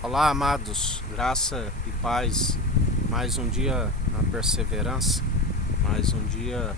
Olá, amados, graça e paz. Mais um dia na perseverança, mais um dia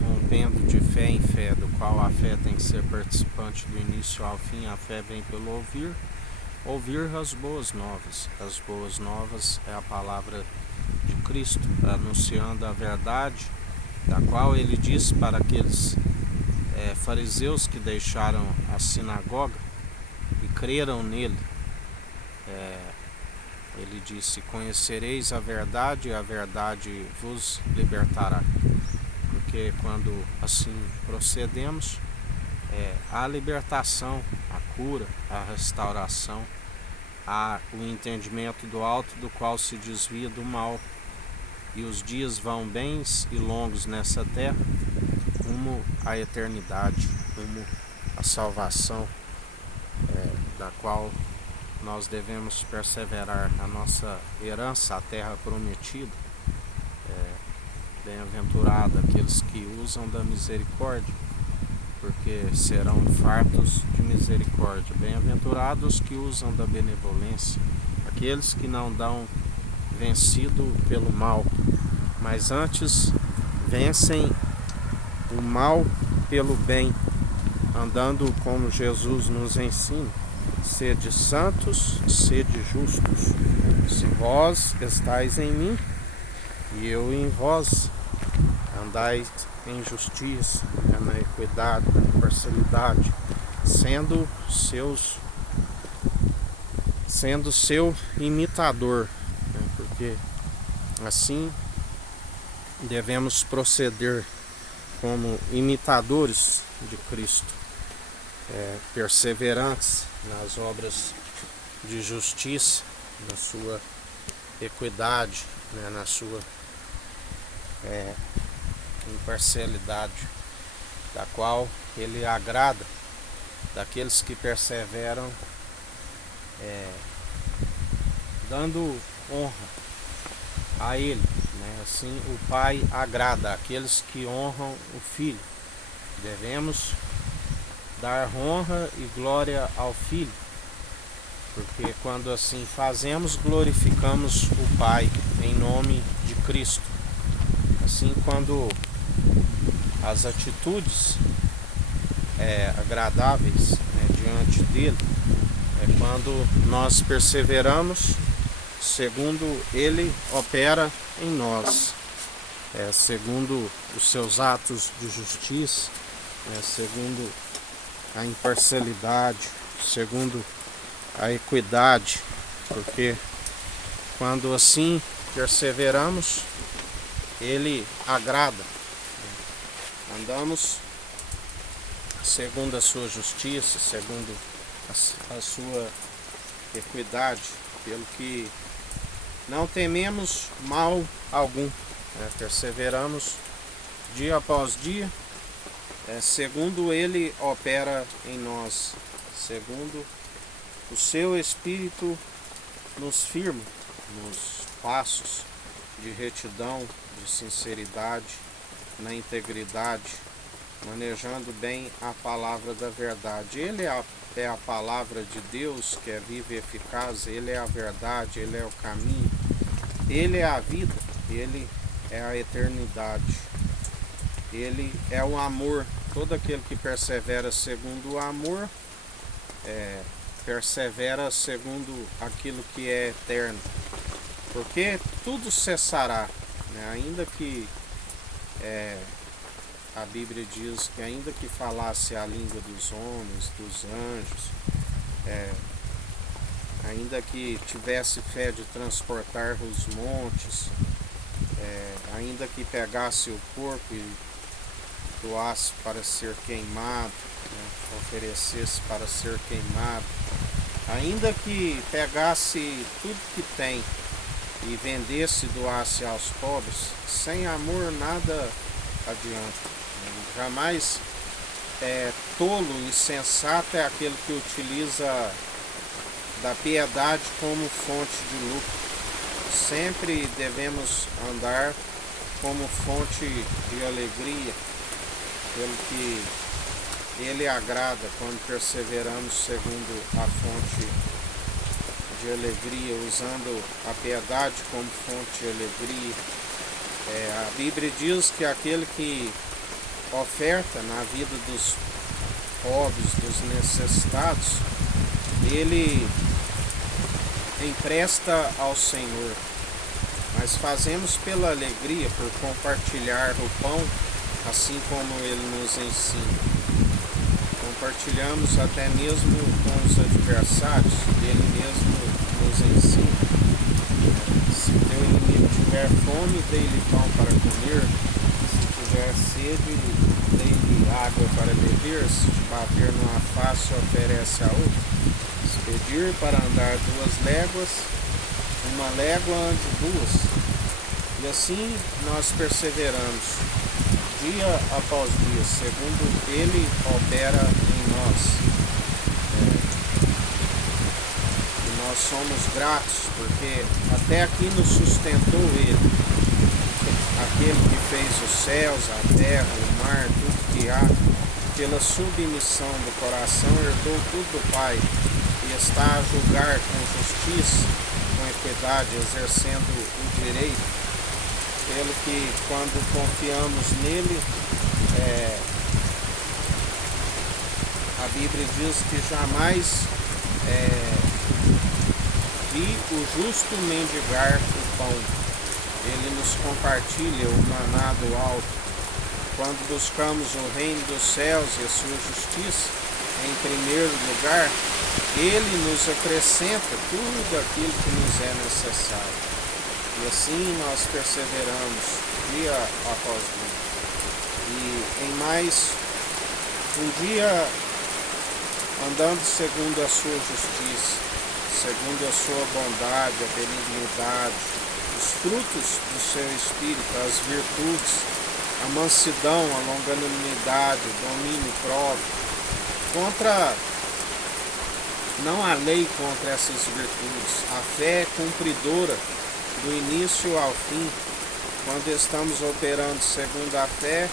rompendo de fé em fé, do qual a fé tem que ser participante do início ao fim. A fé vem pelo ouvir as boas novas. As boas novas é a palavra de Cristo, anunciando a verdade, da qual ele disse para aqueles fariseus que deixaram a sinagoga e creram nele. Ele disse: conhecereis a verdade e a verdade vos libertará. Porque quando assim procedemos, há libertação, a cura, a restauração, há o entendimento do alto, do qual se desvia do mal, e os dias vão bens e longos nessa terra, rumo à eternidade, rumo à salvação, da qual nós devemos perseverar. A nossa herança, a terra prometida. Bem-aventurado aqueles que usam da misericórdia, porque serão fartos de misericórdia. Bem-aventurados que usam da benevolência, aqueles que não dão vencido pelo mal, mas antes vencem o mal pelo bem, andando como Jesus nos ensina: sede santos, sede justos. Se vós estáis em mim e eu em vós, andais em justiça, na equidade, na imparcialidade, sendo seu imitador, porque assim devemos proceder como imitadores de Cristo, perseverantes nas obras de justiça, na sua equidade, na sua imparcialidade, da qual ele agrada daqueles que perseveram, dando honra a ele, Assim o Pai agrada aqueles que honram o Filho. Devemos dar honra e glória ao Filho, porque quando assim fazemos, glorificamos o Pai em nome de Cristo. Assim, quando as atitudes agradáveis diante dele, é quando nós perseveramos segundo ele opera em nós, segundo os seus atos de justiça, segundo a imparcialidade, segundo a equidade, porque quando assim perseveramos, ele agrada. Andamos segundo a sua justiça, segundo a sua equidade, pelo que não tememos mal algum, perseveramos dia após dia, segundo ele opera em nós, segundo o seu Espírito nos firma nos passos de retidão, de sinceridade, na integridade, manejando bem a palavra da verdade. Ele é a palavra de Deus, que é viva e eficaz. Ele é a verdade, ele é o caminho, ele é a vida, ele é a eternidade, ele é o amor. Todo aquele que persevera segundo o amor, persevera segundo aquilo que é eterno, porque tudo cessará, ainda que a Bíblia diz que ainda que falasse a língua dos homens, dos anjos, ainda que tivesse fé de transportar os montes, ainda que pegasse o corpo e doasse para ser queimado, oferecesse para ser queimado, ainda que pegasse tudo que tem e vendesse e doasse aos pobres, sem amor nada adianta. Jamais tolo, insensato é aquele que utiliza da piedade como fonte de lucro. Sempre devemos andar como fonte de alegria, pelo que ele agrada quando perseveramos segundo a fonte de alegria, usando a piedade como fonte de alegria. A Bíblia diz que aquele que oferta na vida dos pobres, dos necessitados, ele empresta ao Senhor. Mas fazemos pela alegria, por compartilhar o pão, assim como Ele nos ensina. Compartilhamos até mesmo com os adversários, e Ele mesmo nos ensina. Se teu inimigo tiver fome, dê-lhe pão para comer. Se tiver sede, dê-lhe água para beber. Se te bater numa face, oferece a outra. Se pedir para andar 2 léguas, 1 légua ande 2. E assim nós perseveramos, dia após dia, segundo Ele opera em nós. E nós somos gratos, porque até aqui nos sustentou Ele. Aquele que fez os céus, a terra, o mar, tudo que há, pela submissão do coração, herdou tudo do Pai e está a julgar com justiça, com equidade, exercendo o direito, pelo que quando confiamos nele, a Bíblia diz que jamais vi o justo mendigar o pão. Ele nos compartilha o maná do alto. Quando buscamos o reino dos céus e a sua justiça, em primeiro lugar, Ele nos acrescenta tudo aquilo que nos é necessário. E assim nós perseveramos dia após dia. E em mais um dia, andando segundo a sua justiça, segundo a sua bondade, a benignidade, os frutos do seu espírito, as virtudes, a mansidão, a longanimidade, o domínio próprio. Não há lei contra essas virtudes. A fé é cumpridora do início ao fim. Quando estamos operando segundo a fé,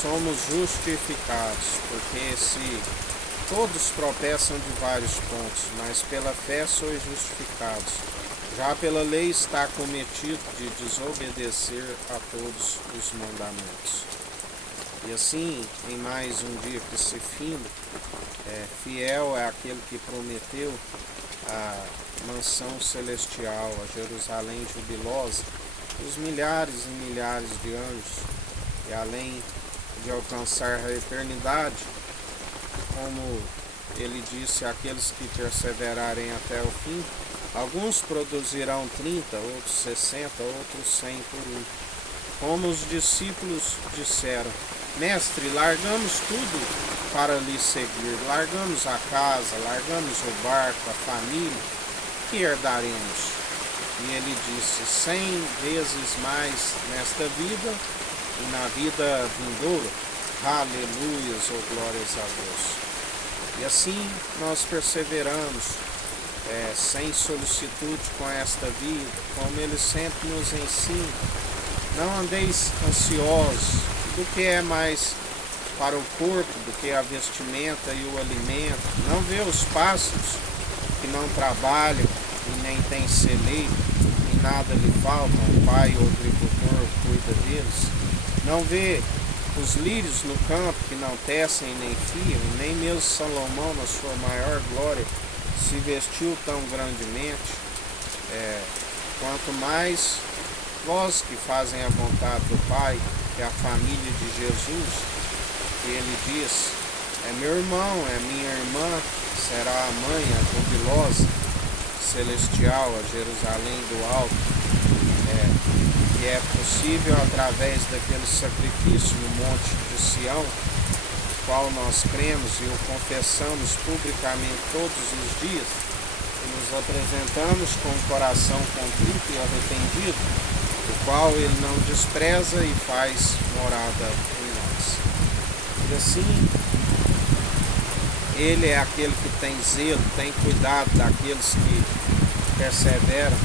somos justificados, porque se todos tropeçam de vários pontos, mas pela fé sois justificados. Já pela lei está cometido de desobedecer a todos os mandamentos. E assim, em mais um dia que se finda, fiel é aquele que prometeu a mansão celestial, a Jerusalém jubilosa, os milhares e milhares de anjos, e além de alcançar a eternidade, como ele disse, aqueles que perseverarem até o fim, alguns produzirão 30, outros 60, outros 100 por um. Como os discípulos disseram: Mestre, largamos tudo para lhe seguir, largamos a casa, largamos o barco, a família, que herdaremos? E ele disse: 100 vezes mais nesta vida e na vida vindoura. Aleluias ou glórias a Deus. E assim nós perseveramos, sem solicitude com esta vida, como ele sempre nos ensina. Não andeis ansiosos do que é mais para o corpo do que a vestimenta e o alimento. Não vê os pássaros que não trabalham e nem têm celeiro, e nada lhe falta, o pai ou o agricultor cuida deles. Não vê os lírios no campo que não tecem nem fiam, nem mesmo Salomão na sua maior glória se vestiu tão grandemente. Quanto mais vós que fazem a vontade do Pai, que é a família de Jesus, que ele diz: é meu irmão, é minha irmã, será a mãe, a jubilosa, celestial, a Jerusalém do alto, que é possível através daquele sacrifício no monte de Sião, o qual nós cremos e o confessamos publicamente todos os dias, e nos apresentamos com o coração contrito e arrependido, o qual ele não despreza e faz morada em nós. E assim, ele é aquele que tem zelo, tem cuidado daqueles que perseveram,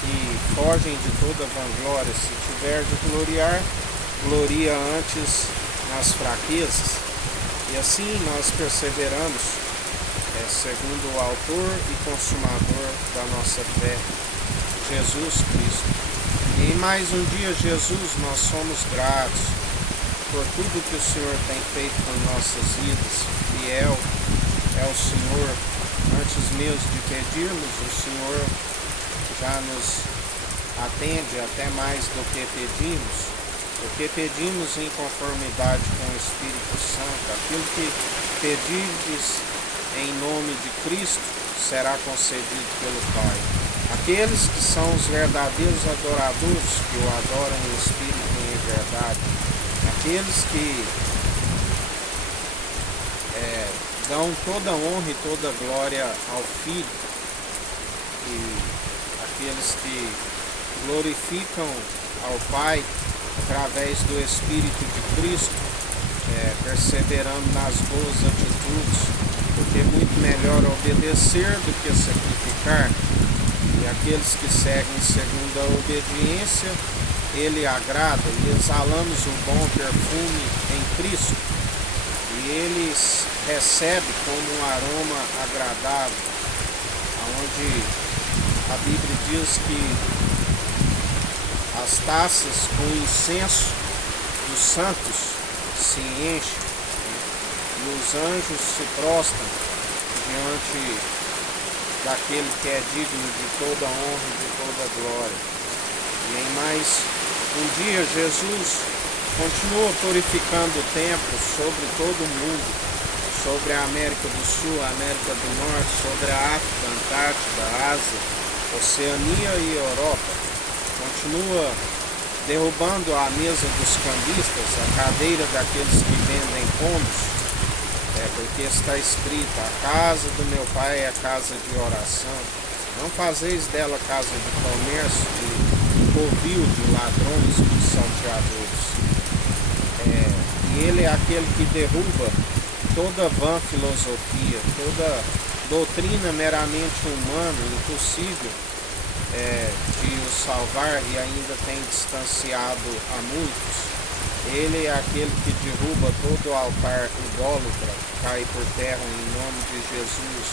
que fogem de toda vanglória. Se tiver de gloriar, gloria antes nas fraquezas. E assim nós perseveramos segundo o autor e consumador da nossa fé, Jesus Cristo. E mais um dia, Jesus, nós somos gratos por tudo que o Senhor tem feito com nossas vidas. Fiel é o Senhor. Antes mesmo de pedirmos, o Senhor já nos atende até mais do que pedimos, porque pedimos em conformidade com o Espírito Santo. Aquilo que pedirdes em nome de Cristo será concedido pelo Pai. Aqueles que são os verdadeiros adoradores, que o adoram em Espírito e em verdade, aqueles que dão toda honra e toda glória ao Filho, e aqueles que glorificam ao Pai através do Espírito de Cristo, perseverando nas boas atitudes, porque é muito melhor obedecer do que sacrificar. E aqueles que seguem segundo a obediência, Ele agrada, e exalamos um bom perfume em Cristo, e Ele recebe como um aroma agradável, onde a Bíblia diz que as taças com incenso dos santos se enchem, e os anjos se prostram diante daquele que é digno de toda honra e de toda glória. E em mais um dia, Jesus continua purificando o templo sobre todo o mundo, sobre a América do Sul, a América do Norte, sobre a África, a Antártida, a Ásia, Oceania e Europa. Continua derrubando a mesa dos cambistas, a cadeira daqueles que vendem pombos, porque está escrito: a casa do meu pai é casa de oração. Não fazeis dela casa de comércio, de covil, de ladrões, de salteadores. E ele é aquele que derruba toda vã filosofia, toda doutrina meramente humana, impossível de o salvar, e ainda tem distanciado a muitos. Ele é aquele que derruba todo o altar idólatra, cai por terra em nome de Jesus.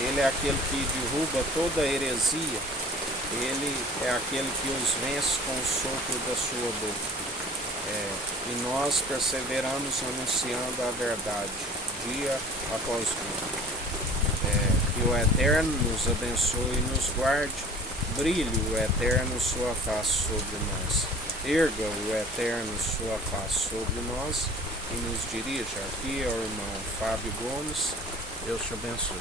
Ele é aquele que derruba toda a heresia. Ele é aquele que os vence com o sopro da sua boca. E nós perseveramos anunciando a verdade, dia após dia. Que o Eterno nos abençoe e nos guarde. Brilhe o Eterno sua face sobre nós. Erga o Eterno sua face sobre nós e nos dirija. Aqui é o irmão Fábio Gomes. Deus te abençoe.